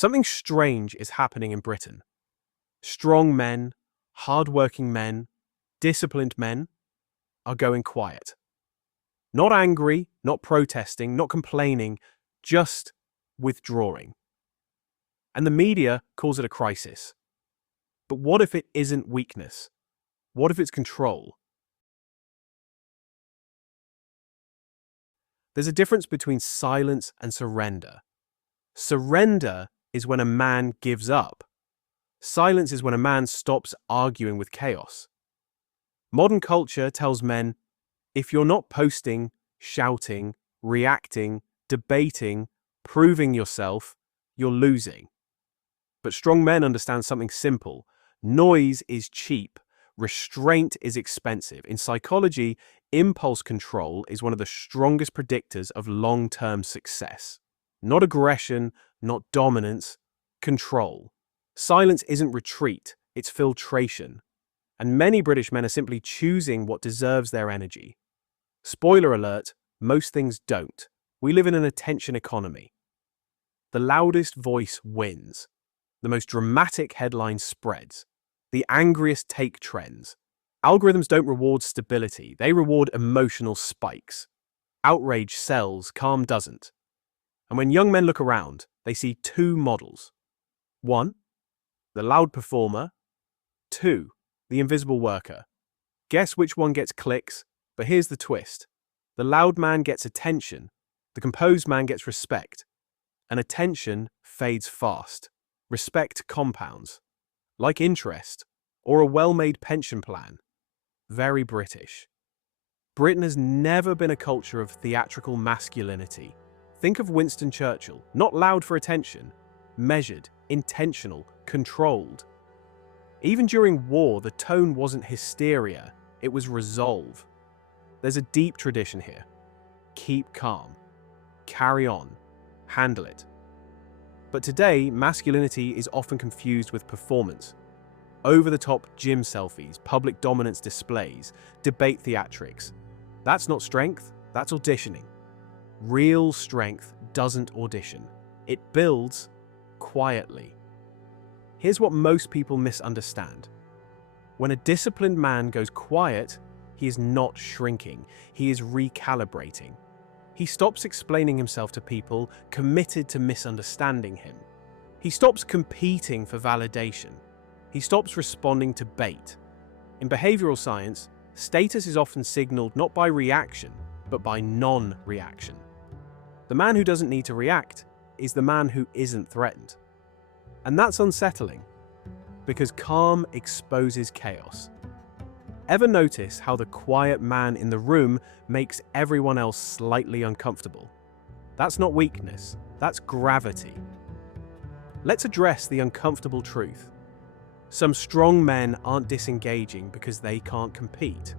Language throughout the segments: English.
Something strange is happening in Britain. Strong men, hard-working men, disciplined men are going quiet. Not angry, not protesting, not complaining, just withdrawing. And the media calls it a crisis. But what if it isn't weakness? What if it's control? There's a difference between silence and surrender. Surrender is when a man gives up. Silence is when a man stops arguing with chaos. Modern culture tells men, if you're not posting, shouting, reacting, debating, proving yourself, you're losing. But strong men understand something simple. Noise is cheap. Restraint is expensive. In psychology, impulse control is one of the strongest predictors of long-term success. Not aggression, not dominance, control. Silence isn't retreat, it's filtration. And many British men are simply choosing what deserves their energy. Spoiler alert, most things don't. We live in an attention economy. The loudest voice wins. The most dramatic headline spreads. The angriest take trends. Algorithms don't reward stability, they reward emotional spikes. Outrage sells, calm doesn't. And when young men look around, they see two models. One, the loud performer. Two, the invisible worker. Guess which one gets clicks, but here's the twist. The loud man gets attention, the composed man gets respect. And attention fades fast. Respect compounds. Like interest, or a well-made pension plan. Very British. Britain has never been a culture of theatrical masculinity. Think of Winston Churchill, not loud for attention, measured, intentional, controlled. Even during war, the tone wasn't hysteria, it was resolve. There's a deep tradition here. Keep calm. Carry on. Handle it. But today, masculinity is often confused with performance. Over-the-top gym selfies, public dominance displays, debate theatrics. That's not strength, that's auditioning. Real strength doesn't audition. It builds quietly. Here's what most people misunderstand. When a disciplined man goes quiet, he is not shrinking, he is recalibrating. He stops explaining himself to people committed to misunderstanding him. He stops competing for validation. He stops responding to bait. In behavioral science, status is often signaled not by reaction, but by non-reaction. The man who doesn't need to react is the man who isn't threatened. And that's unsettling, because calm exposes chaos. Ever notice how the quiet man in the room makes everyone else slightly uncomfortable? That's not weakness, that's gravity. Let's address the uncomfortable truth. Some strong men aren't disengaging because they can't compete.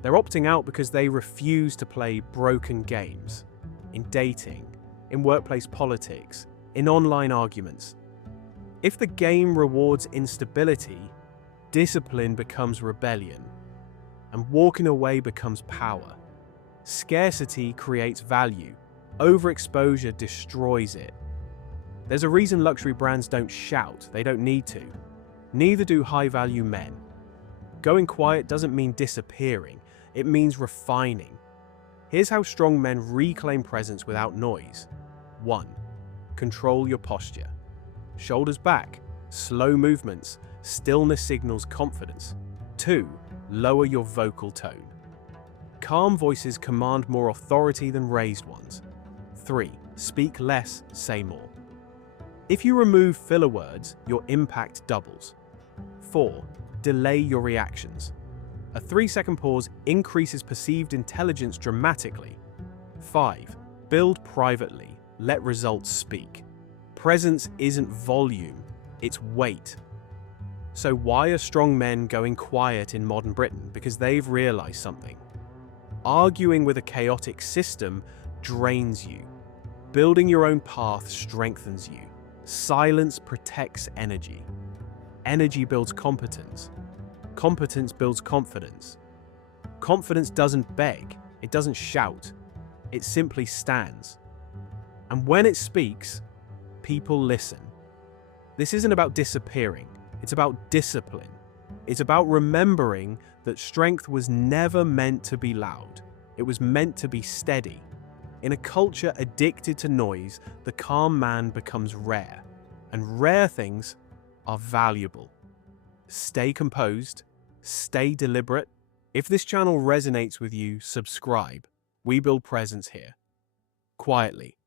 They're opting out because they refuse to play broken games. In dating, in workplace politics, in online arguments. If the game rewards instability, discipline becomes rebellion. And walking away becomes power. Scarcity creates value. Overexposure destroys it. There's a reason luxury brands don't shout, they don't need to. Neither do high-value men. Going quiet doesn't mean disappearing, it means refining. Here's how strong men reclaim presence without noise. 1. Control your posture. Shoulders back, slow movements, stillness signals confidence. 2. Lower your vocal tone. Calm voices command more authority than raised ones. 3. Speak less, say more. If you remove filler words, your impact doubles. 4. Delay your reactions. A 3-second pause increases perceived intelligence dramatically. 5. Build privately, let results speak. Presence isn't volume, it's weight. So why are strong men going quiet in modern Britain? Because they've realized something. Arguing with a chaotic system drains you. Building your own path strengthens you. Silence protects energy. Energy builds competence. Competence builds confidence. Confidence doesn't beg, it doesn't shout, it simply stands. And when it speaks, people listen. This isn't about disappearing, it's about discipline. It's about remembering that strength was never meant to be loud. It was meant to be steady. In a culture addicted to noise, the calm man becomes rare, and rare things are valuable. Stay composed, stay deliberate. If this channel resonates with you, subscribe. We build presence here, quietly,